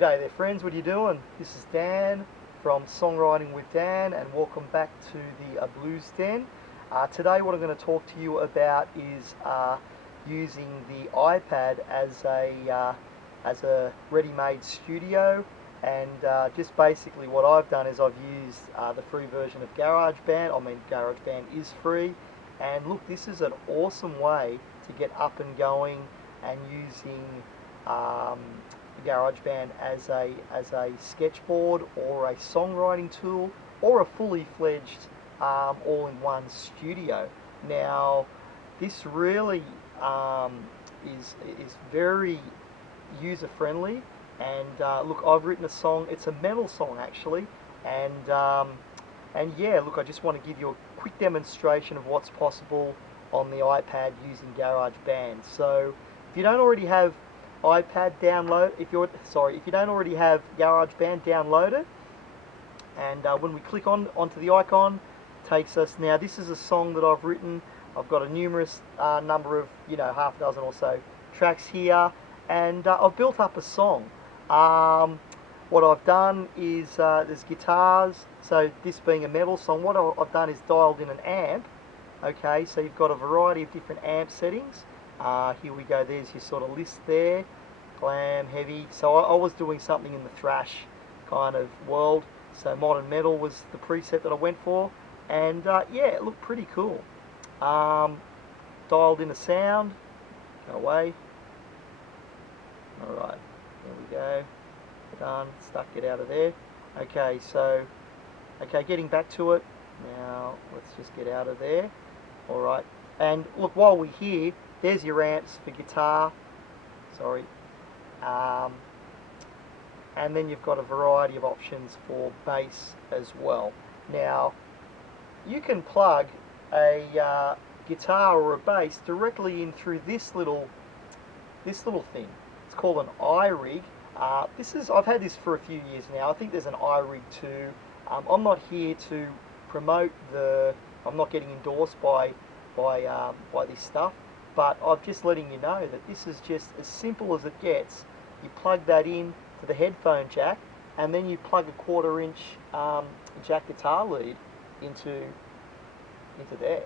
G'day there friends, what are you doing? This is Dan from Songwriting with Dan and welcome back to the Blues Den. Today what I'm going to talk to you about is using the iPad as a ready-made studio, and just basically what I've done is I've used the free version of Garageband. Garageband is free, and look, this is an awesome way to get up and going and using GarageBand as a sketchboard or a songwriting tool or a fully fledged all-in-one studio. Now, this really is very user-friendly, and look, I've written a song. It's a metal song actually, and yeah, look, I just want to give you a quick demonstration of what's possible on the iPad using GarageBand. So, if you don't already have iPad download, if you don't already have GarageBand, download it, and when we click onto the icon, it takes us. Now this is a song that I've written. I've got a numerous number of, half a dozen or so tracks here, and I've built up a song. What I've done is there's guitars, so this being a metal song, what I've done is dialed in an amp. Okay, so you've got a variety of different amp settings. Here we go, there's your sort of list there, glam, heavy. So I was doing something in the thrash kind of world, so modern metal was the preset that I went for, and yeah, it looked pretty cool. Dialed in a sound, go away. Alright, there we go, done, stuck it out of there. Okay, so, getting back to it, now let's just get out of there. Alright, and look, while we're here, there's your amps for guitar, and then you've got a variety of options for bass as well. Now, you can plug a guitar or a bass directly in through this little thing. It's called an Irig. I've had this for a few years now. I think there's an Irig too. I'm not here to promote I'm not getting endorsed by this stuff. But I'm just letting you know that this is just as simple as it gets. You plug that in to the headphone jack, and then you plug a 1/4" jack guitar lead into there,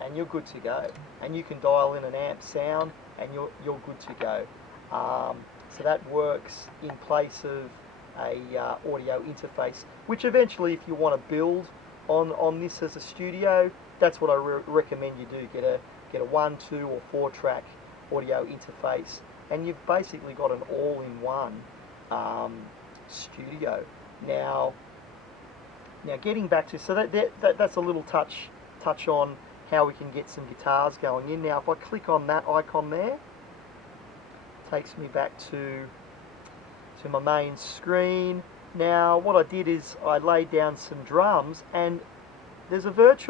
and you're good to go. And you can dial in an amp sound, and you're good to go. So that works in place of a audio interface, which eventually, if you want to build on this as a studio, that's what I recommend you do. Get a 1, 2, or 4 track audio interface, and you've basically got an all-in-one studio. Now getting back to, so that's a little touch on how we can get some guitars going in. Now if I click on that icon there, it takes me back to my main screen. Now what I did is I laid down some drums, and there's a bunch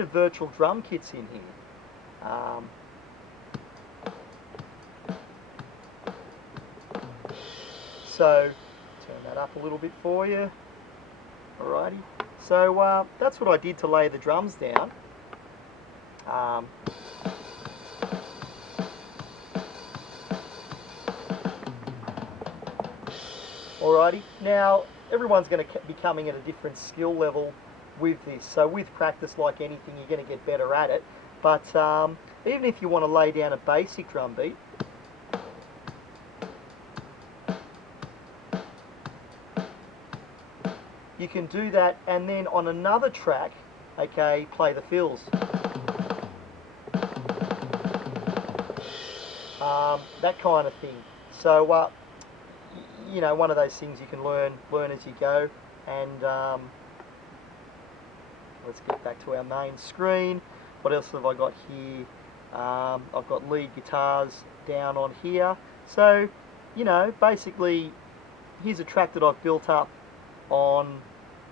of virtual drum kits in here. So turn that up a little bit for you. Alrighty. So that's what I did to lay the drums down. Alrighty. Now everyone's going to be coming at a different skill level with this. So with practice, like anything, you're going to get better at it. But even if you want to lay down a basic drum beat, you can do that, and then on another track, okay, play the fills. That kind of thing. So, one of those things you can learn as you go. And let's get back to our main screen. What else have I got here? I've got lead guitars down on here. So, basically, here's a track that I've built up on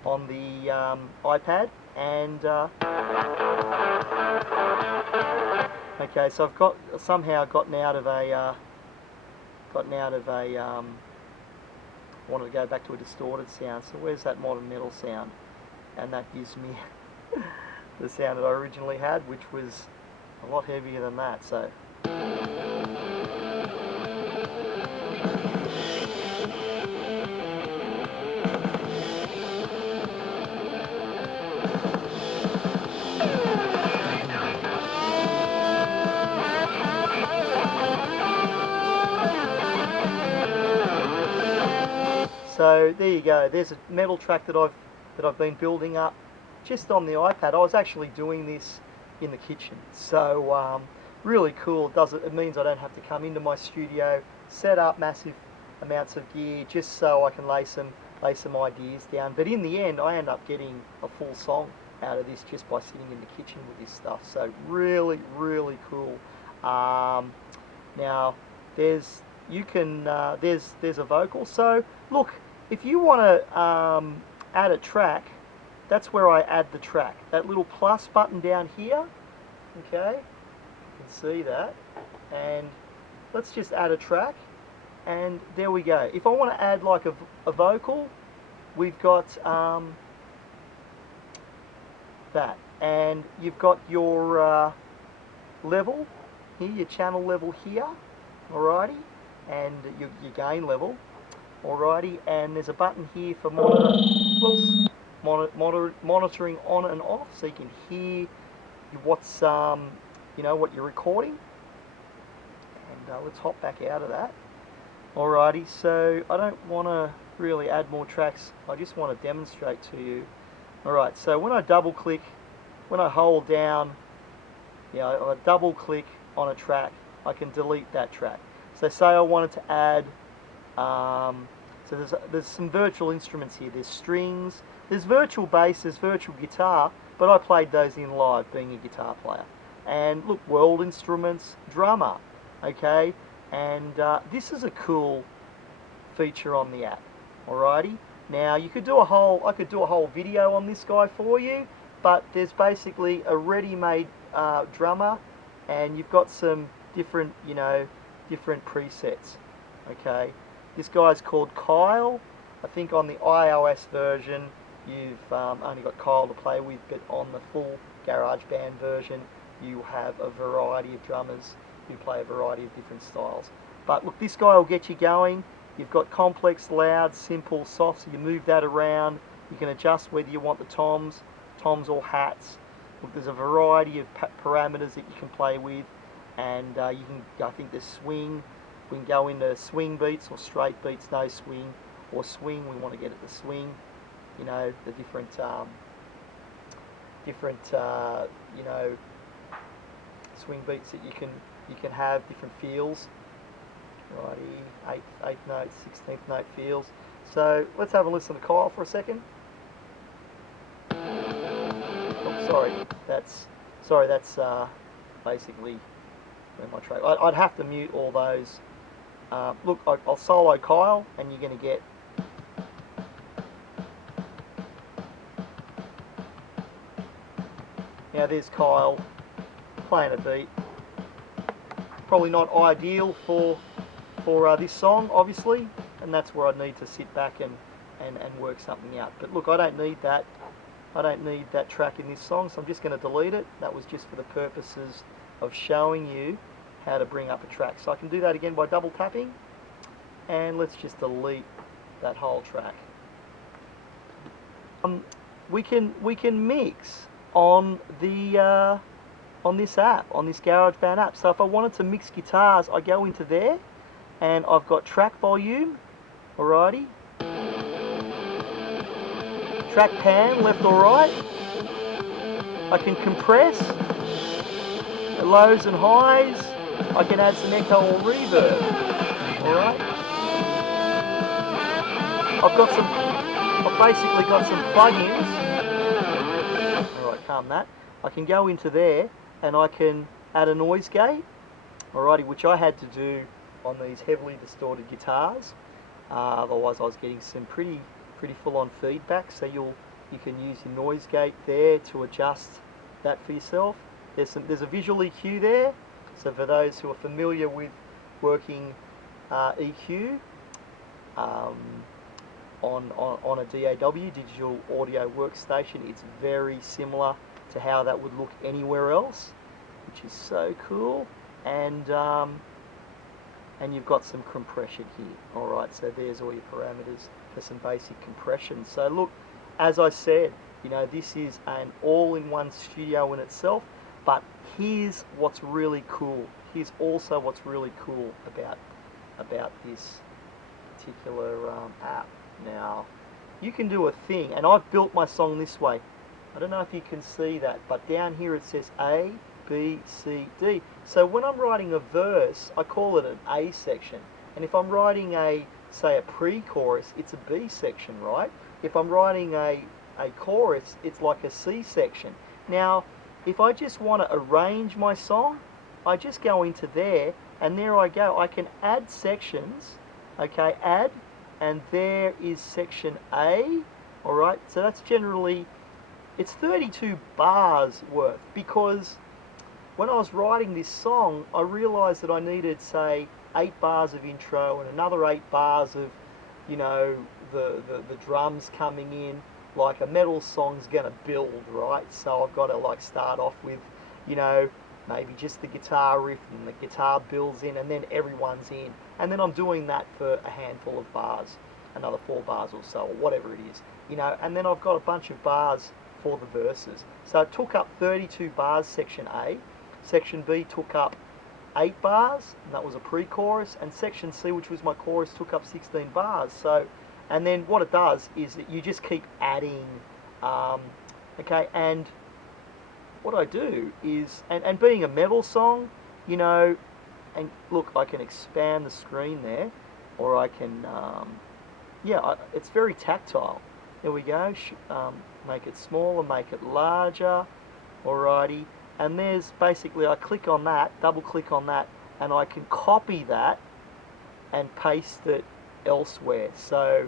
the iPad, and okay, so I've somehow gotten out of a I wanted to go back to a distorted sound. So where's that modern metal sound? And that gives me the sound that I originally had, which was a lot heavier than that. So So there you go. There's a metal track that I've been building up just on the iPad. I was actually doing this in the kitchen, so really cool. It means I don't have to come into my studio, set up massive amounts of gear just so I can lay some ideas down. But in the end, I end up getting a full song out of this just by sitting in the kitchen with this stuff. So really, really cool. Now there's a vocal. So look, if you want to add a track, that's where I add the track. That little plus button down here, okay, you can see that. And let's just add a track, and there we go. If I want to add like a vocal, we've got that, and you've got your level here, your channel level here, alrighty, and your gain level, alrighty, and there's a button here for monitoring on and off, so you can hear what's you know, what you're recording. And let's hop back out of that. Alrighty, so I don't want to really add more tracks, I just want to demonstrate to you. Alright, so when I double click, when I hold down, you know, I double click on a track, I can delete that track. So say I wanted to add, so there's some virtual instruments here. There's strings, there's virtual bass, there's virtual guitar, but I played those in live being a guitar player. And look, world instruments, drummer, okay? And this is a cool feature on the app, alrighty? Now I could do a whole video on this guy for you, but there's basically a ready-made drummer, and you've got some different, you know, different presets, okay? This guy's called Kyle. I think on the iOS version you've only got Kyle to play with, but on the full Garageband version you have a variety of drummers who play a variety of different styles. But look, this guy will get you going. You've got complex, loud, simple, soft, so you move that around. You can adjust whether you want the toms or hats. Look, there's a variety of parameters that you can play with, and you can, I think there's swing. We can go into swing beats or straight beats, no swing, or swing. We want to get at the swing. You know, the different you know, swing beats that you can have, different feels. Righty, 8th note, 16th note feels. So let's have a listen to Kyle for a second. Oh, sorry, that's basically my track. I'd have to mute all those. Look, I'll solo Kyle, and you're going to get. Now there's Kyle playing a beat. Probably not ideal for this song, obviously, and that's where I need to sit back and work something out. But look, I don't need that. I don't need that track in this song, so I'm just going to delete it. That was just for the purposes of showing you how to bring up a track. So I can do that again by double tapping, and let's just delete that whole track. We can mix on the on this app, on this Garageband app. So if I wanted to mix guitars, I go into there, and I've got track volume, alrighty, track pan, left or right. I can compress, the lows and highs. I can add some echo or reverb, alright. I've basically got some plugins. Alright, calm that. I can go into there and I can add a noise gate, alrighty, which I had to do on these heavily distorted guitars. Otherwise I was getting some pretty full-on feedback. So you can use your noise gate there to adjust that for yourself. There's a visual EQ there. So for those who are familiar with working EQ on a DAW, digital audio workstation, it's very similar to how that would look anywhere else, which is so cool. And you've got some compression here. Alright, so there's all your parameters for some basic compression. So look, as I said, you know, this is an all-in-one studio in itself, but here's what's really cool. Here's also what's really cool about this particular app. Now, you can do a thing, and I've built my song this way. I don't know if you can see that, but down here it says A, B, C, D. So when I'm writing a verse, I call it an A section. And if I'm writing say a pre-chorus, it's a B section, right? If I'm writing a chorus, it's like a C section. Now, if I just want to arrange my song, I just go into there, and there I go. I can add sections, okay, add, and there is section A, all right? So that's generally, it's 32 bars worth, because when I was writing this song, I realized that I needed, say, 8 bars of intro and another 8 bars of, you know, the drums coming in. Like a metal song's gonna build, right? So I've got to like start off with, you know, maybe just the guitar riff, and the guitar builds in, and then everyone's in. And then I'm doing that for a handful of bars, another 4 bars or so, or whatever it is, you know, and then I've got a bunch of bars for the verses. So it took up 32 bars, section A. Section B took up 8 bars, and that was a pre-chorus, and section C, which was my chorus, took up 16 bars. So, and then what it does is that you just keep adding, okay, and what I do is, and being a metal song, you know, and look, I can expand the screen there, or I can, yeah, it's very tactile. There we go, make it smaller, make it larger, alrighty. And there's basically, I click on that, double click on that, and I can copy that and paste it elsewhere. So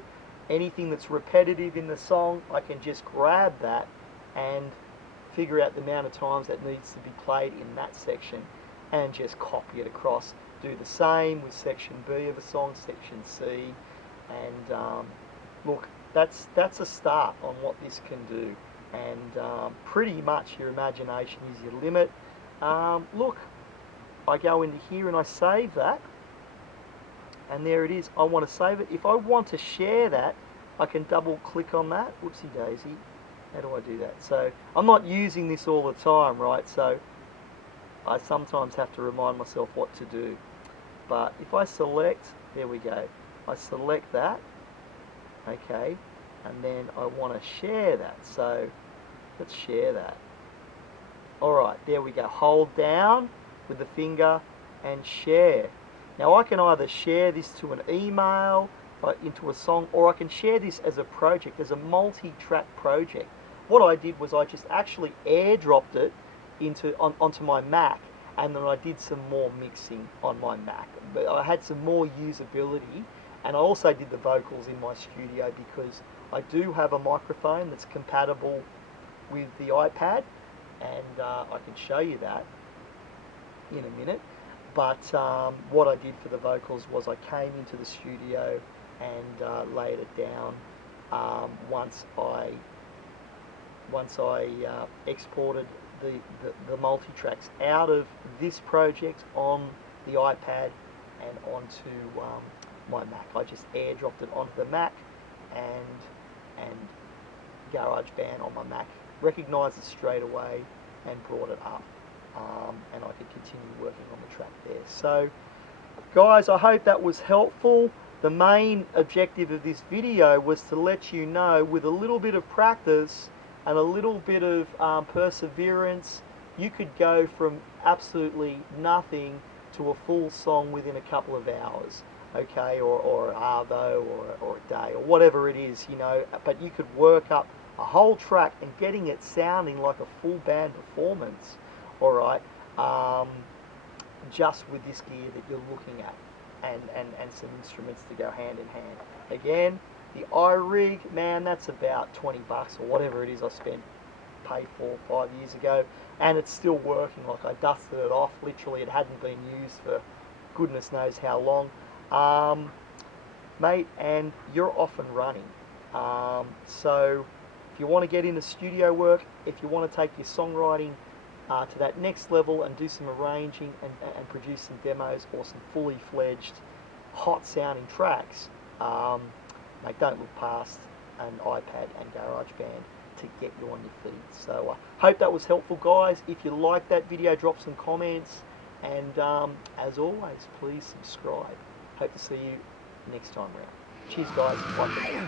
anything that's repetitive in the song, I can just grab that and figure out the amount of times that needs to be played in that section and just copy it across. Do the same with section B of a song, section C, and look, that's a start on what this can do. And pretty much your imagination is your limit. Look, I go into here and I save that, and there it is. I want to save it. If I want to share that, I can double click on that. Whoopsie daisy, how do I do that? So I'm not using this all the time, right? So I sometimes have to remind myself what to do. But if I select, there we go, I select that, okay, and then I want to share that. So let's share that. Alright, there we go. Hold down with the finger and share. Now I can either share this to an email, into a song, or I can share this as a project, as a multi-track project. What I did was I just actually airdropped it onto my Mac, and then I did some more mixing on my Mac. But I had some more usability, and I also did the vocals in my studio because I do have a microphone that's compatible with the iPad, and I can show you that in a minute. But what I did for the vocals was I came into the studio and laid it down once I exported the multi-tracks out of this project on the iPad and onto my Mac. I just airdropped it onto the Mac, and Garageband on my Mac recognized it straight away and brought it up, and I could continue working on the track there. So guys, I hope that was helpful. The main objective of this video was to let you know, with a little bit of practice and a little bit of perseverance, you could go from absolutely nothing to a full song within a couple of hours, okay, or an arvo, or a day, or whatever it is, you know. But you could work up a whole track and getting it sounding like a full band performance, all right, just with this gear that you're looking at, and some instruments to go hand in hand. Again, the Irig, man, that's about 20 bucks or whatever it is I paid for 5 years ago, and it's still working. Like, I dusted it off, literally. It hadn't been used for goodness knows how long, mate, and you're off and running. So if you want to get into studio work, if you want to take your songwriting to that next level and do some arranging and produce some demos or some fully fledged hot sounding tracks, mate, don't look past an iPad and GarageBand to get you on your feet. So I hope that was helpful, guys. If you like that video, drop some comments, and as always, please subscribe. Hope to see you next time round. Cheers guys, wonderful.